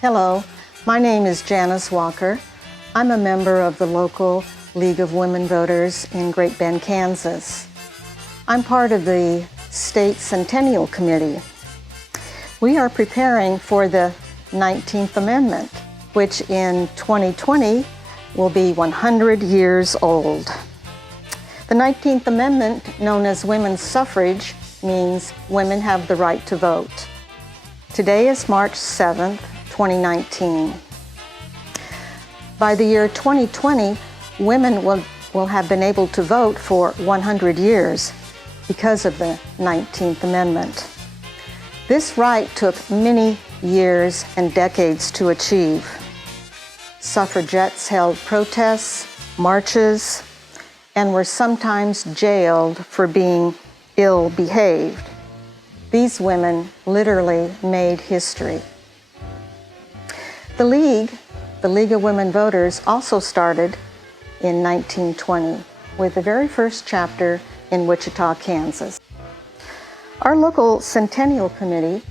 Hello, my name is Janice Walker. I'm a member of the local League of Women Voters in Great Bend, Kansas. I'm part of the State Centennial Committee. We are preparing for the 19th Amendment, which in 2020 will be 100 years old. The 19th Amendment, known as women's suffrage, means women have the right to vote. Today is March 7th, 2019. By the year 2020, women will have been able to vote for 100 years because of the 19th Amendment. This right took many years and decades to achieve. Suffragettes held protests, marches, and were sometimes jailed for being ill-behaved. These women literally made history. The League of Women Voters, also started in 1920 with the very first chapter in Wichita, Kansas. Our local Centennial Committee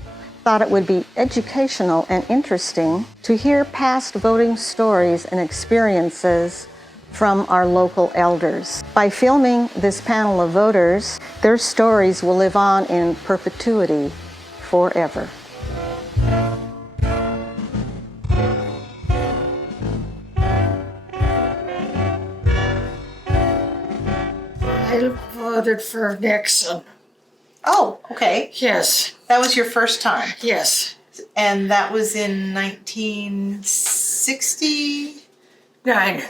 thought it would be educational and interesting to hear past voting stories and experiences from our local elders. By filming this panel of voters, their stories will live on in perpetuity forever. I voted for Nixon. Oh, okay. Yes, That was your first time. yes. And that was in 1960? 9.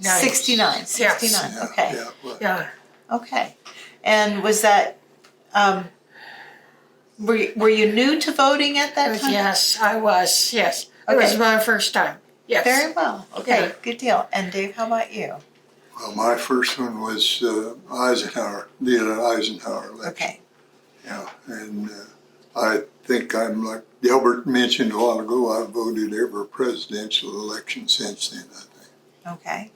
69. Yes. 69. Okay. Yeah, well, Yeah. Okay. And was that, were you new to voting at that time? Yes, I was. Yes. It was Okay. my first time. Yes. Very well. Okay, Yeah. good deal. And Dave, how about you? well, my first one was Eisenhower, the Eisenhower election. Okay. Yeah, and I think I'm like Delbert mentioned a while ago, I've voted every presidential election since then, I think. Okay.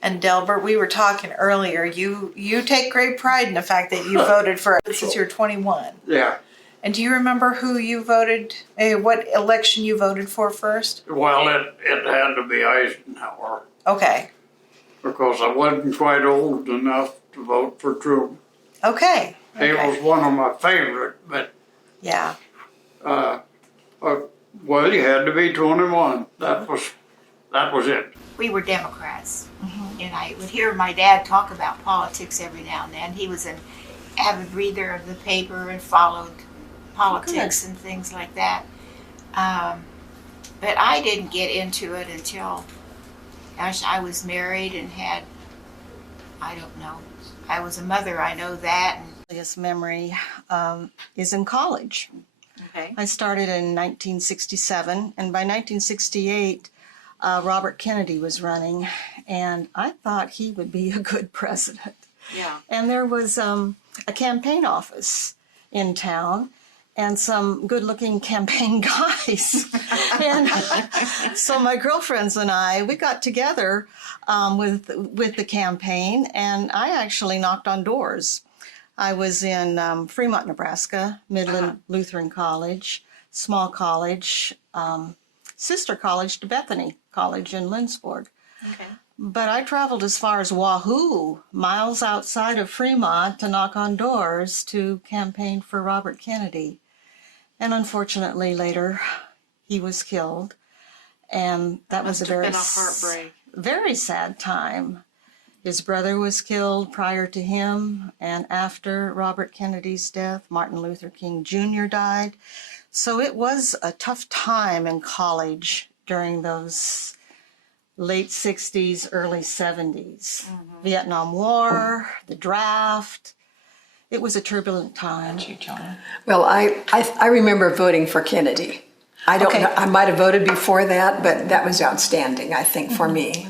And Delbert, we were talking earlier, you take great pride in the fact that you voted for, since you're 21. Yeah, And do you remember who you voted, what election you voted for first? well, it had to be Eisenhower Okay. because I wasn't quite old enough to vote for Truman. Okay. He Okay. was one of my favorite, but Yeah. well, you had to be 21. That was it. We were Democrats, and I would hear my dad talk about politics every now and then. He was an avid reader of the paper and followed politics and things like that. But I didn't get into it until, gosh, I was married and had, I don't know, I was a mother, I know that. Earliest memory is in college. Okay. I started in 1967, and by 1968, Robert Kennedy was running, and I thought he would be a good president. Yeah. And there was a campaign office in town and some good-looking campaign guys. And so my girlfriends and I, we got together with the campaign, and I actually knocked on doors. I was in Fremont, Nebraska, Midland Lutheran College, small college, sister college to Bethany College in Lindsborg. Okay. But I traveled as far as Wahoo, miles outside of Fremont, to knock on doors to campaign for Robert Kennedy. And unfortunately, later, he was killed. And that was a very, heartbreak. very sad time. His brother was killed prior to him, and after Robert Kennedy's death, Martin Luther King Jr. died. So it was a tough time in college during those late 60s, early 70s. Vietnam War, the draft. It was a turbulent time. Well, I remember voting for Kennedy. I don't Okay. know, I might have voted before that, but that was outstanding, I think, for me.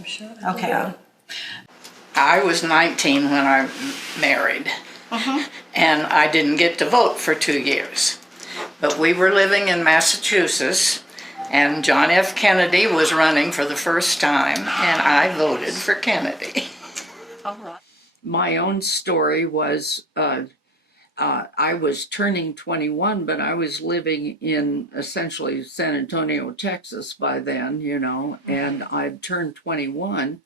Okay. Yeah. I was 19 when I married, and I didn't get to vote for 2 years. But we were living in Massachusetts, and John F. Kennedy was running for the first time, and I voted for Kennedy. All right. My own story was I was turning 21, but I was living in essentially San Antonio, Texas by then, you know, and I'd turned 21.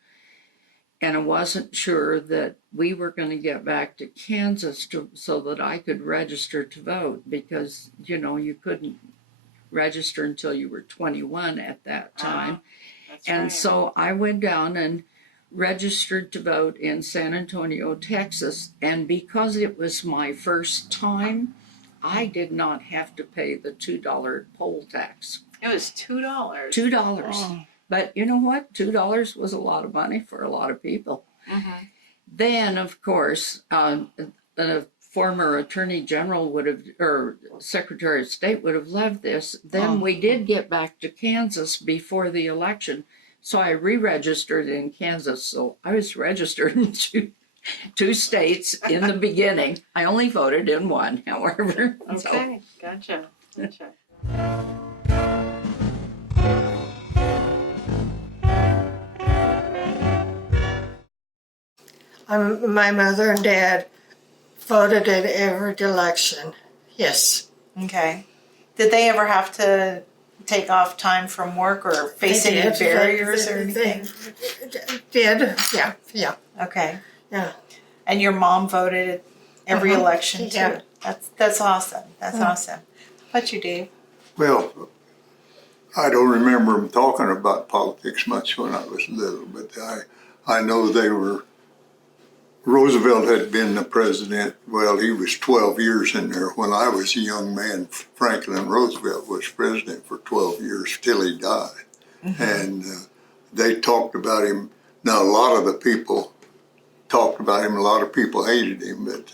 And I wasn't sure that we were going to get back to Kansas so that I could register to vote because, you know, you couldn't register until you were 21 at that time. And so I went down and registered to vote in San Antonio, Texas. And because it was my first time, I did not have to pay the $2 poll tax. It was $2. $2. Oh. But you know what? $2 was a lot of money for a lot of people. Then, of course, the former Attorney General would have, or Secretary of State would have loved this. Then we did get back to Kansas before the election. So I re-registered in Kansas. So I was registered in two states in the beginning. I only voted in one, however. Okay, gotcha. My mother and dad voted in every election. Yes. Okay. Did they ever have to take off time from work or face They any did. barriers or They anything? did. Yeah. Okay. Yeah. And your mom voted at every election too. Yeah. That's awesome. That's awesome. How about you, Dave? Well, I don't remember them talking about politics much when I was little, but I know Roosevelt had been the president. Well, he was 12 years in there. When I was a young man, Franklin Roosevelt was president for 12 years till he died. And they talked about him. Now, a lot of the people talked about him. A lot of people hated him. But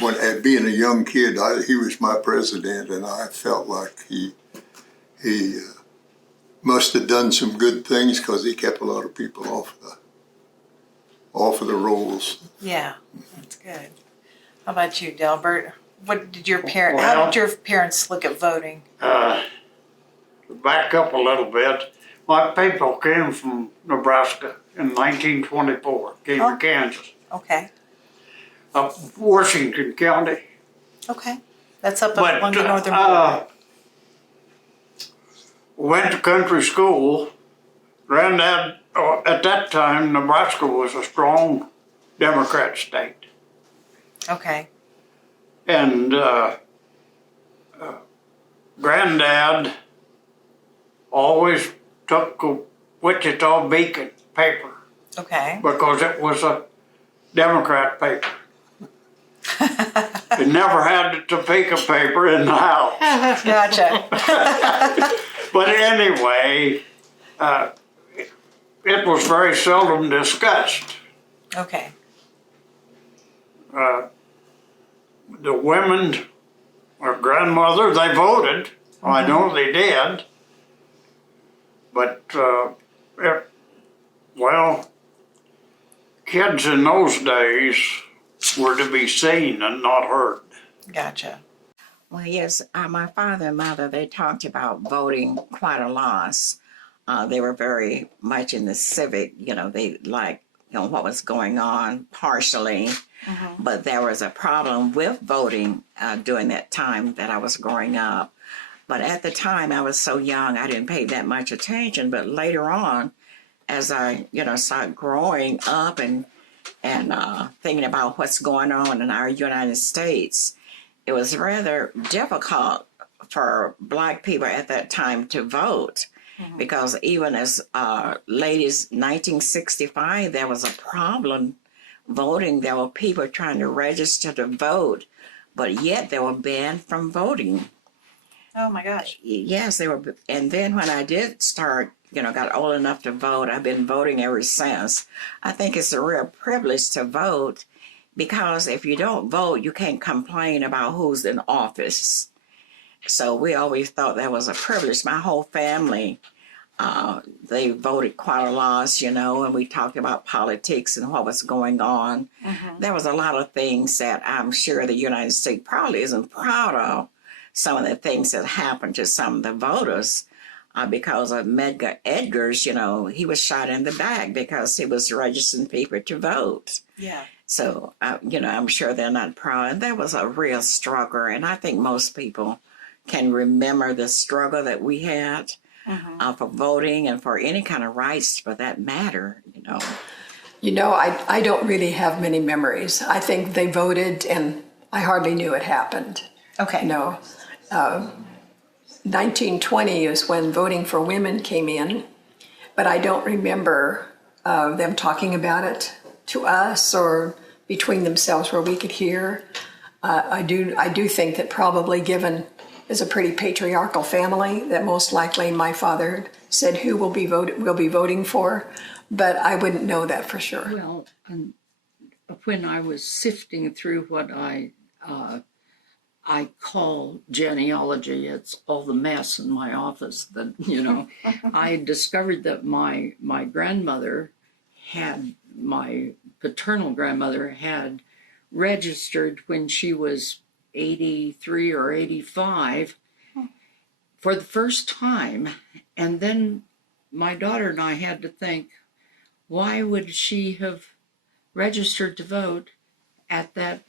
when being a young kid, he was my president, and I felt like he must have done some good things because he kept a lot of people off of the rolls. Yeah, that's good. How about you, Delbert? What did your parents? Well, How did your parents look at voting? Back up a little bit. My people came from Nebraska in 1924, came to Kansas, Okay. up Washington County. Okay. That's up But along the northern border. went to country school. Granddad, at that time, Nebraska was a strong Democrat state. Okay. And Granddad always took a Wichita Beacon paper Okay. because it was a Democrat paper. He never had Topeka paper in the house. Gotcha. But anyway, it was very seldom discussed. Okay. The women, our grandmother, they voted. I know they did. But, kids in those days were to be seen and not heard. Gotcha. Well, yes, my father and mother, they talked about voting quite a lot. They were very much in the civic, they liked, what was going on partially. But there was a problem with voting during that time that I was growing up. But at the time, I was so young, I didn't pay that much attention. But later on, as I, started growing up and thinking about what's going on in our United States, it was rather difficult for Black people at that time to vote because even as late as 1965, there was a problem voting. There were people trying to register to vote, but yet they were banned from voting. Oh my gosh. Yes, they were. And then when I did start, got old enough to vote, I've been voting ever since. I think it's a real privilege to vote because if you don't vote, you can't complain about who's in office. So we always thought that was a privilege. My whole family, they voted quite a lot, and we talked about politics and what was going on. There was a lot of things that I'm sure the United States probably isn't proud of. Some of the things that happened to some of the voters because of Medgar Edgar's, he was shot in the back because he was registering people to vote. Yeah. So, I'm sure they're not proud. And that was a real struggle. And I think most people can remember the struggle that we had for voting and for any kind of rights for that matter, I don't really have many memories. I think they voted and I hardly knew it happened. Okay. 1920 is when voting for women came in, but I don't remember them talking about it to us or between themselves where we could hear. I do think that probably given as a pretty patriarchal family, that most likely my father said who will be voting for, but I wouldn't know that for sure. Well, when I was sifting through what I call genealogy, it's all the mess in my office that, I discovered that my grandmother my paternal grandmother had registered when she was 83 or 85 for the first time. And then my daughter and I had to think, why would she have registered to vote at that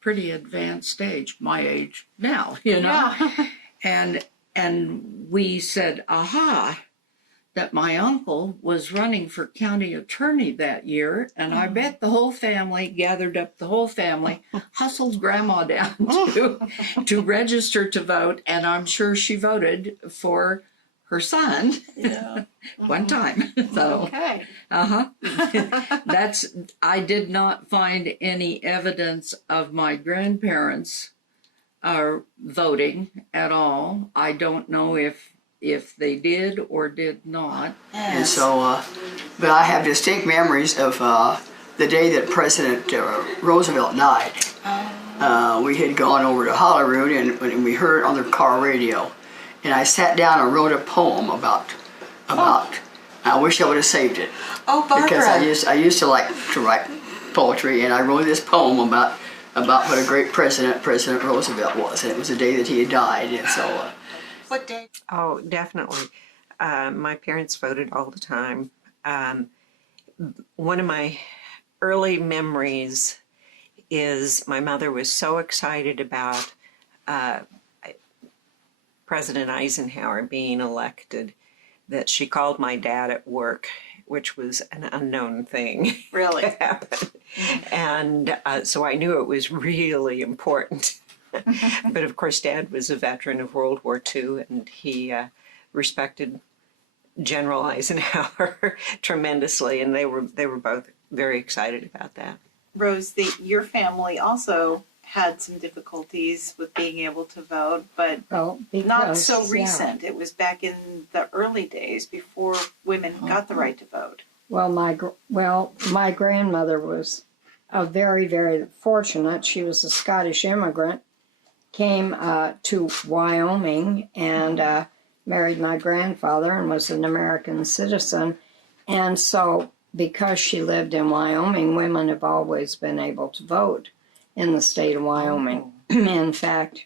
pretty advanced stage, my age now, Yeah. And we said, aha, that my uncle was running for county attorney that year, and I bet the whole family gathered up, hustled grandma down to register to vote, and I'm sure she voted for her son one time. So, Okay. I did not find any evidence of my grandparents voting at all. I don't know if they did or did not. And so, but I have distinct memories of the day that President Roosevelt died. We had gone over to Holyrood and we heard on the car radio. And I sat down and wrote a poem about. I wish I would have saved it. Oh, Barbara. Because I used to like to write poetry, and I wrote this poem about what a great President Roosevelt was. And it was the day that he had died, and so. What day? Oh, definitely. My parents voted all the time. One of my early memories is my mother was so excited about President Eisenhower being elected that she called my dad at work, which was an unknown thing. Really? To happen. And so I knew it was really important. But of course, Dad was a veteran of World War II, and he respected General Eisenhower tremendously, and they were both very excited about that. Rose, your family also had some difficulties with being able to vote, but not so recent. It was back in the early days before women got the right to vote. Well, my grandmother was very, very fortunate. She was a Scottish immigrant, came to Wyoming and married my grandfather and was an American citizen. And so because she lived in Wyoming, women have always been able to vote in the state of Wyoming. In fact,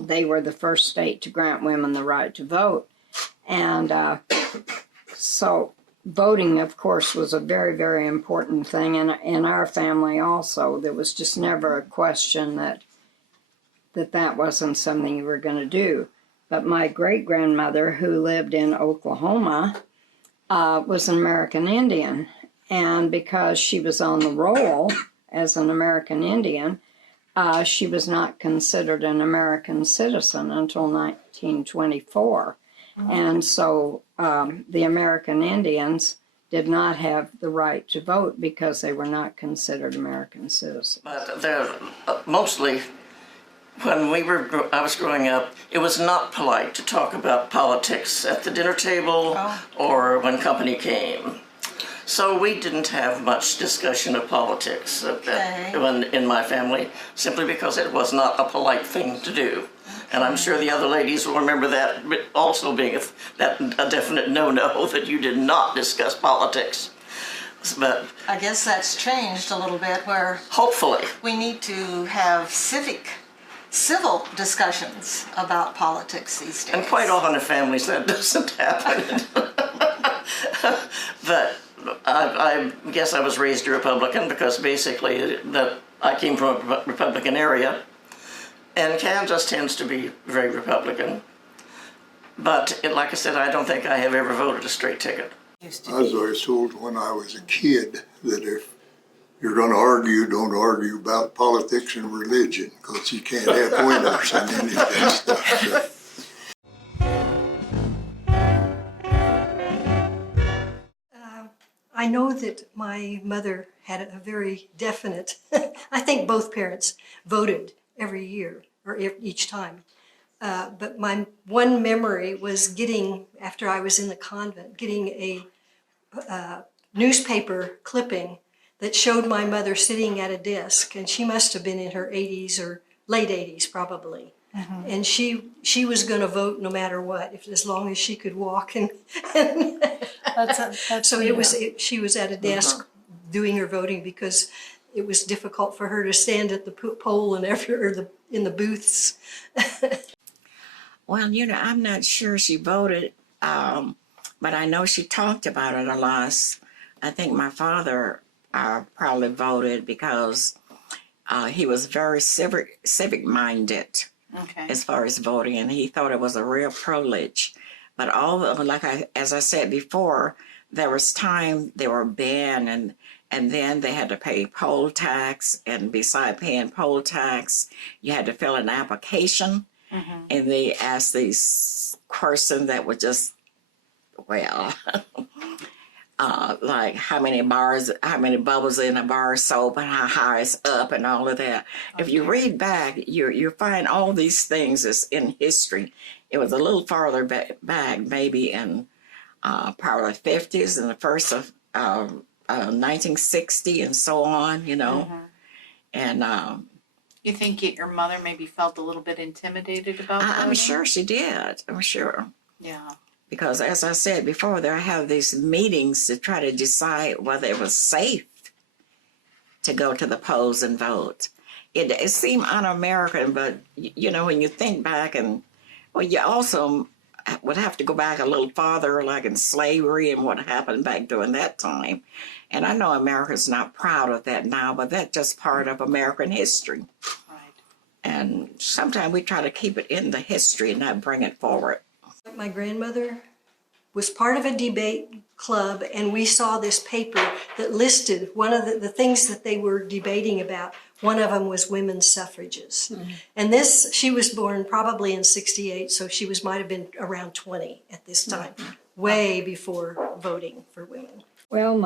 they were the first state to grant women the right to vote. And so voting, of course, was a very, very important thing. And in our family also, there was just never a question that wasn't something you were going to do. But my great-grandmother, who lived in Oklahoma, was an American Indian. And because she was on the roll as an American Indian, she was not considered an American citizen until 1924. And so the American Indians did not have the right to vote because they were not considered American citizens. But they're mostly, when I was growing up, it was not polite to talk about politics at the dinner table or when company came. So we didn't have much discussion of politics in my family, simply because it was not a polite thing to do. And I'm sure the other ladies will remember that also being a definite no-no, that you did not discuss politics. But I guess that's changed a little bit, where hopefully we need to have civil discussions about politics these days. And quite often in families that doesn't happen. But I guess I was raised a Republican because basically I came from a Republican area, and Kansas tends to be very Republican. But like I said, I don't think I have ever voted a straight ticket. I was always told when I was a kid that if you're going to argue, don't argue about politics and religion, because you can't have winners in any of that stuff. So. I know that my mother had a very definite, I think both parents voted every year or each time. But my one memory was getting, after I was in the convent, getting a newspaper clipping that showed my mother sitting at a desk, and she must have been in her 80s or late 80s probably. Mm-hmm. And she was going to vote no matter what, as long as she could walk. And so she was at a desk doing her voting because it was difficult for her to stand at the poll and in the booths. Well, I'm not sure she voted, but I know she talked about it a lot. I think my father probably voted because he was very civic-minded as far as voting, and he thought it was a real privilege. But as I said before, there was time they were banned, and then they had to pay poll tax, and beside paying poll tax, you had to fill an application. Mm-hmm. And they asked these person that was just, like how many bubbles in a bar of soap and how high it's up and all of that. Okay. If you read back, you find all these things is in history. It was a little farther back, maybe in probably the 50s and the first of 1960 and so on, Mm-hmm. And you think your mother maybe felt a little bit intimidated about that? I'm sure she did. I'm sure. Yeah. Because as I said before, they have these meetings to try to decide whether it was safe to go to the polls and vote. It seemed un-American, but when you think back you also would have to go back a little farther, like in slavery and what happened back during that time. And I know America's not proud of that now, but that's just part of American history. Right. And sometimes we try to keep it in the history and not bring it forward. My grandmother was part of a debate club, and we saw this paper that listed one of the things that they were debating about. One of them was women's suffrages. Mm-hmm. And she was born probably in 68, so she might have been around 20 at this time, way before voting for women. Well,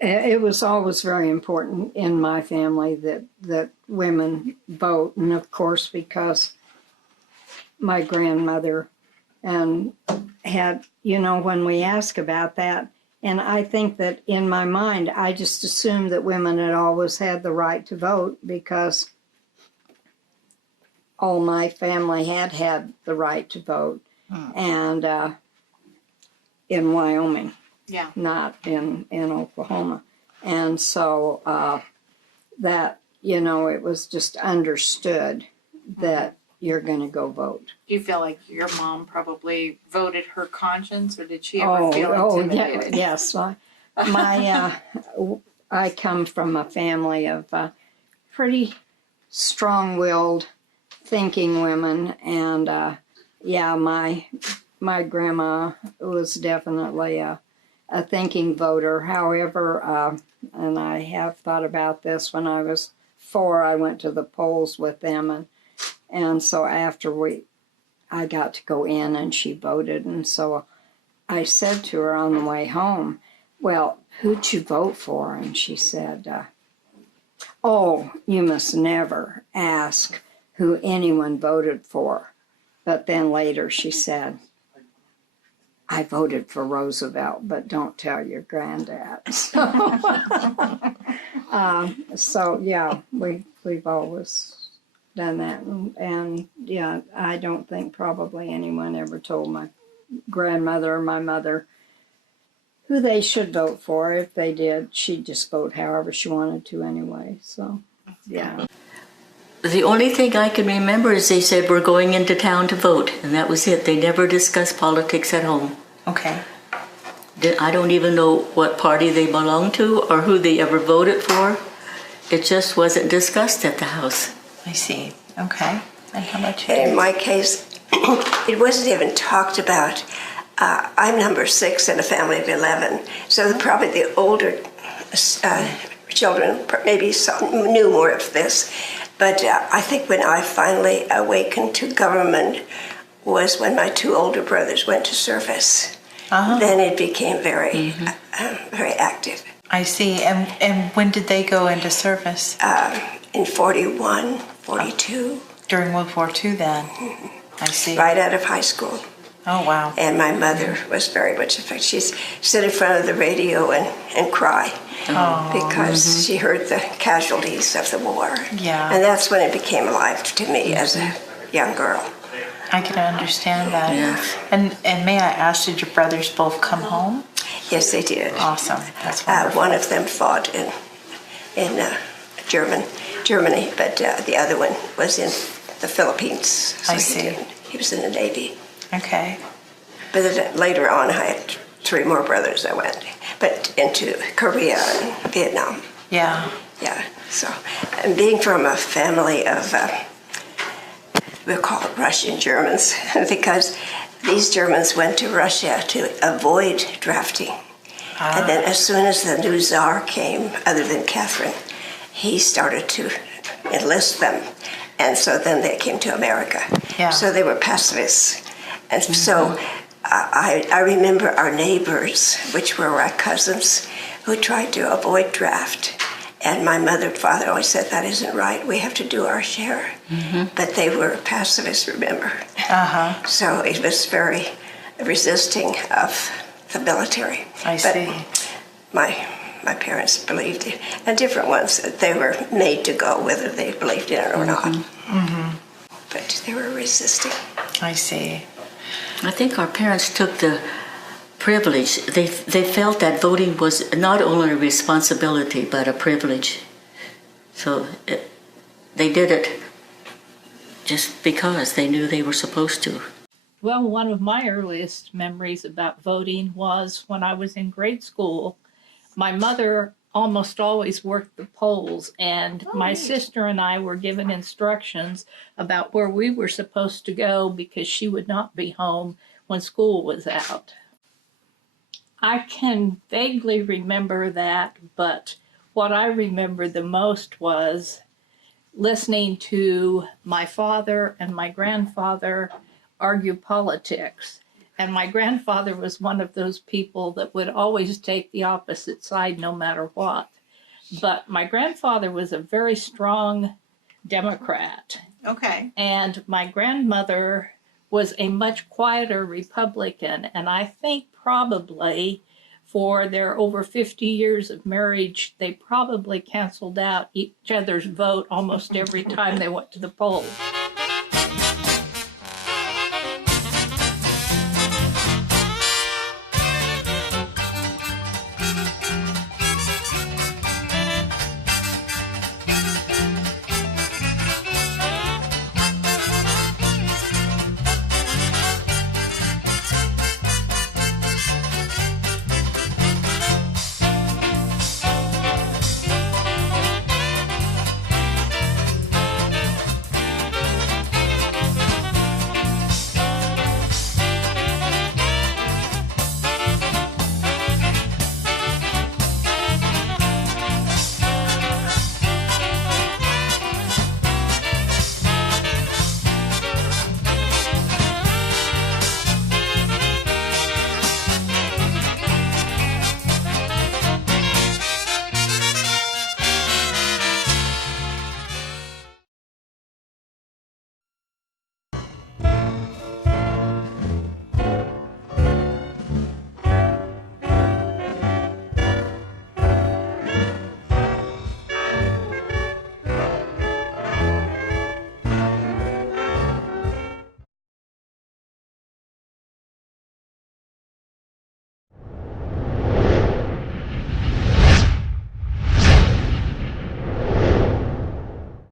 it was always very important in my family that women vote. And of course, because my grandmother had, when we ask about that, and I think that in my mind, I just assumed that women had always had the right to vote because all my family had the right to vote. And in Wyoming. Yeah. Not in Oklahoma. And so that, it was just understood that you're going to go vote. Do you feel like your mom probably voted her conscience, or did she ever feel intimidated? Yes. I come from a family of pretty strong-willed, thinking women, and my grandma was definitely a thinking voter. However, and I have thought about this, when I was 4, I went to the polls with them, and so after I got to go in and she voted, and so I said to her on the way home, well, who'd you vote for? And she said, you must never ask who anyone voted for. But then later she said, I voted for Roosevelt, but don't tell your granddad. So yeah, we've always done that. And yeah, I don't think probably anyone ever told my grandmother or my mother who they should vote for. If they did, she'd just vote however she wanted to anyway. So yeah. The only thing I can remember is they said we're going into town to vote, and that was it. They never discussed politics at home. Okay. I don't even know what party they belonged to or who they ever voted for. It just wasn't discussed at the house. I see. Okay. And how about you? In my case, it wasn't even talked about. I'm number 6 in a family of 11, so probably the older children maybe knew more of this. But I think when I finally awakened to government was when my 2 older brothers went to service. Then it became very, very active. I see. And when did they go into service? In 41, 42. During World War II then? I see. Right out of high school. Oh, wow. And my mother was very much affected. She'd sit in front of the radio and cry because she heard the casualties of the war. Yeah. And that's when it became alive to me as a young girl. I can understand that. Yes. And may I ask, did your brothers both come home? Yes, they did. Awesome. That's wonderful. One of them fought in Germany, but the other one was in the Philippines. So I see. He was in the Navy. Okay. But then later on, I had 3 more brothers that went, but into Korea and Vietnam. Yeah. Yeah. So, and being from a family of, we'll call it Russian Germans, because these Germans went to Russia to avoid drafting. And then as soon as the new Tsar came, other than Catherine, he started to enlist them. And so then they came to America. Yeah. So they were pacifists. And so I remember our neighbors, which were our cousins, who tried to avoid draft. And my mother and father always said, that isn't right. We have to do our share. But they were pacifists, remember? So it was very resisting of the military. I see. But my parents believed it. And different ones, they were made to go whether they believed in it or not. But they were resisting. I see. I think our parents took the privilege. They felt that voting was not only a responsibility but a privilege. So they did it just because they knew they were supposed to. Well, one of my earliest memories about voting was when I was in grade school. My mother almost always worked the polls, and my sister and I were given instructions about where we were supposed to go because she would not be home when school was out. I can vaguely remember that, but what I remember the most was listening to my father and my grandfather argue politics. And my grandfather was one of those people that would always take the opposite side no matter what. But my grandfather was a very strong Democrat. Okay. And my grandmother was a much quieter Republican. And I think probably for their over 50 years of marriage, they probably canceled out each other's vote almost every time they went to the polls.